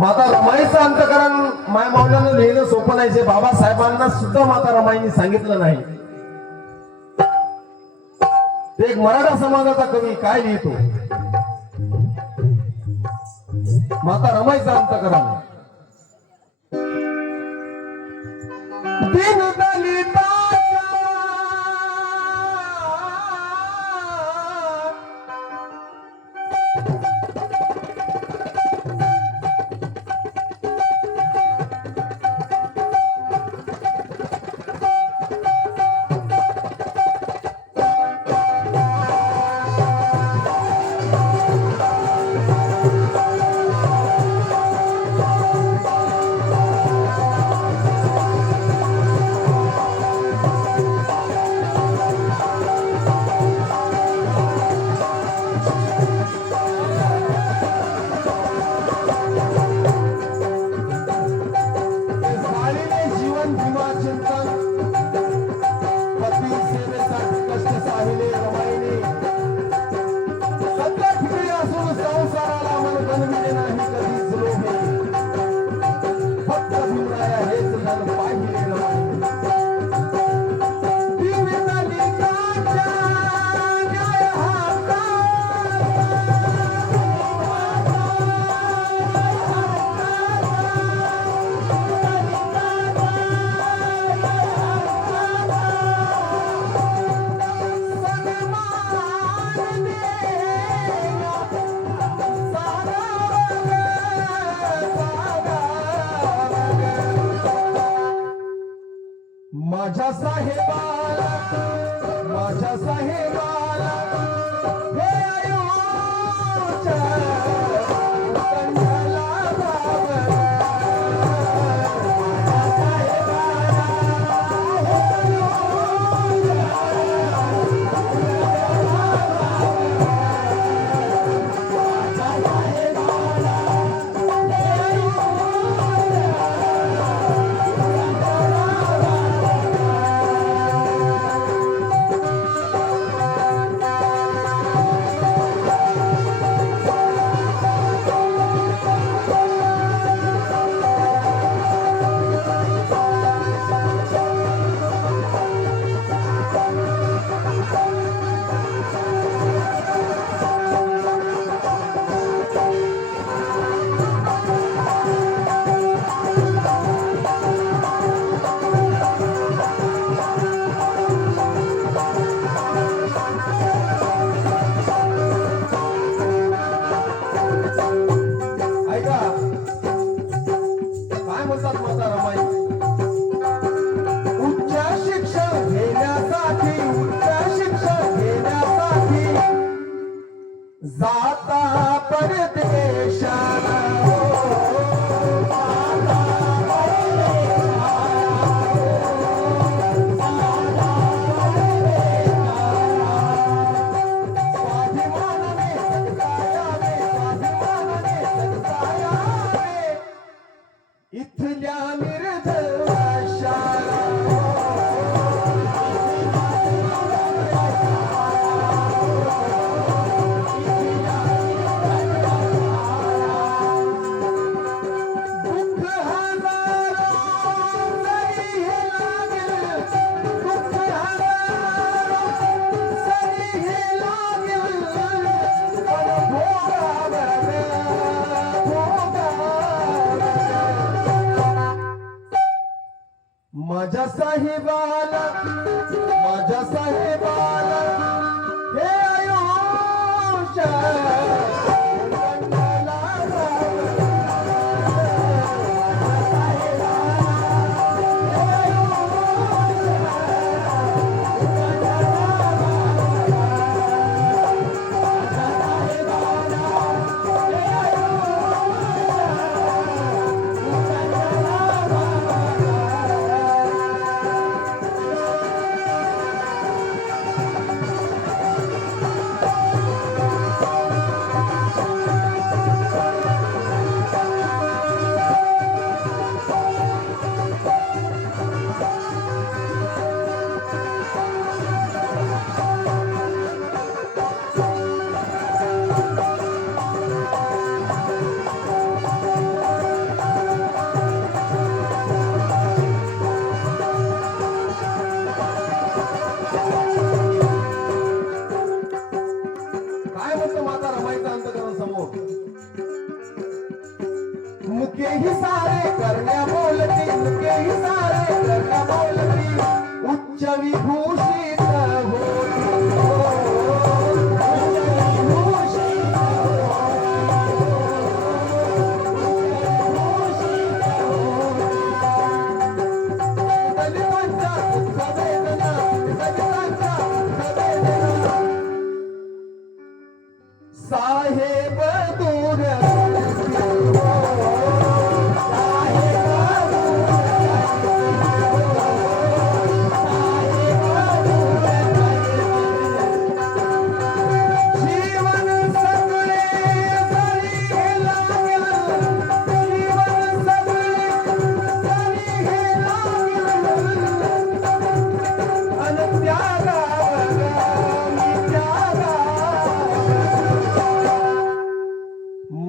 माता रमाईचं अंतकरण माय मावल्यानं लिहिणं सोपं नाही. जे बाबासाहेबांना सुद्धा माता रमाईंनी सांगितलं नाही. ते एक मराठा समाजाचा कवी काय लिहितो. माता रमाईचं अंतकरण. दिन दलिता माझ्या साहेबाला माझ्या साहेबाला हे आयुष्य कंठाला बाबा जाता परदेशाला इथल्या निर्दशाला माझ्या साहेबाला माझ्या साहेबाला हे आयुष्य म्हणतो माता रमाईचा अंतकरण समोर. मुके ही सारे करण्या बोलती, मुके ही सारे करण्या बोलती, उच्च विभूषित साहेब दूर जीवन सगळे जरी लागल, जीवन सगळे जरी लागल, अन त्यागावर मी त्यागा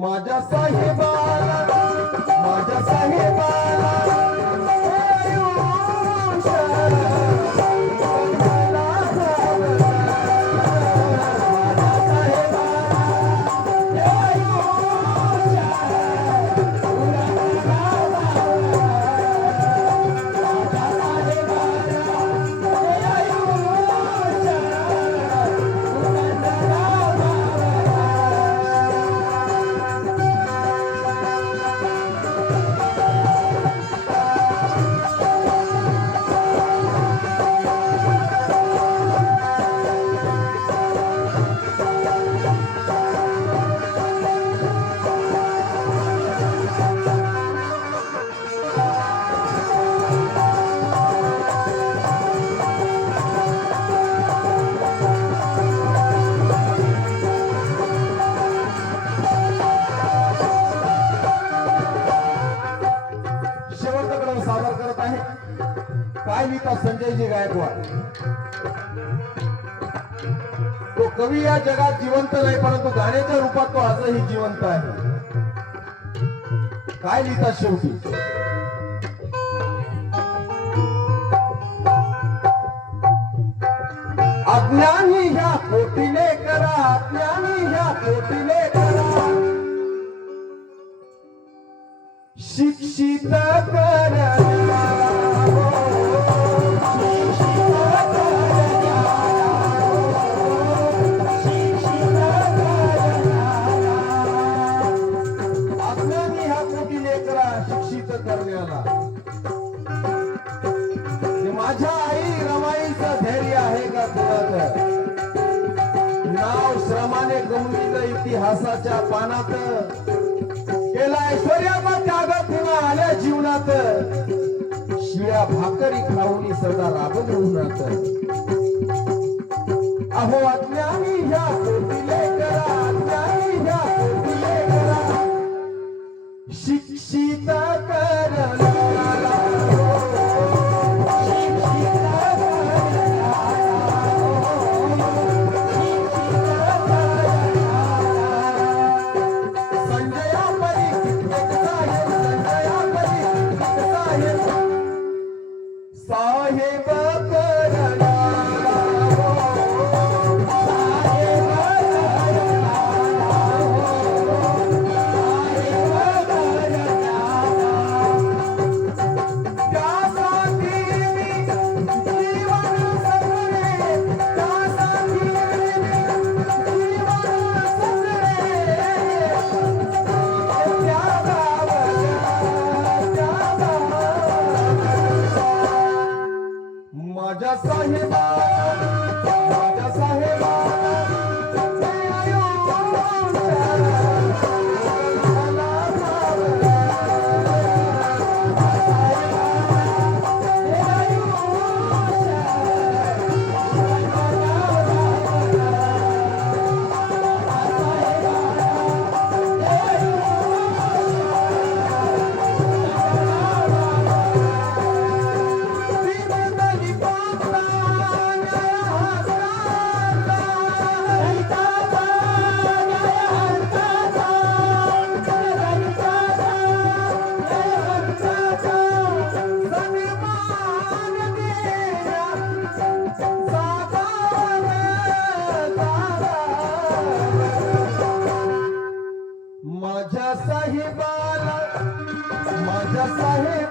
माझ्या साहेबाला, माझ्या साहेबाला आयुष्य जगायला हवं. माझ्या साहेबाला आयुष्य जगायला हवं. माझ्या साहेबाला आयुष्य जगायला शेवटकडे सादर करत आहे काय लिहिता संजयजी गायकवाड. तो कवी या जगात जिवंत नाही, परंतु गाण्याच्या रूपात तो आजही जिवंत आहे. काय लिहिता शेवटी, अज्ञानी ह्या पोटीने करा, अज्ञानी ह्या पोटीने करा, शिक्षित करण्याला, शिक्षित करण्याला, शिक्षित करण्याला, अज्ञानी ह्या पोटीने करा शिक्षित करण्याला. माझ्या आई रमाईचं धैर्य आहे का कुणात, नाव श्रमाने गमविलं इतिहासाच्या पानात, केला ऐश्वर्याचा त्याग पुन्हा आल्या जीवनात, शिळ्या भाकरी खाऊनी सदा राबन उन्हात. अहो अज्ञानी ह्या पोटीले करा, अज्ञानी ह्या पोटीले करा, शिक्षित करण्याला, साहेब करण्याला, साहेब करण्याला, साहेब करण्याला. रस है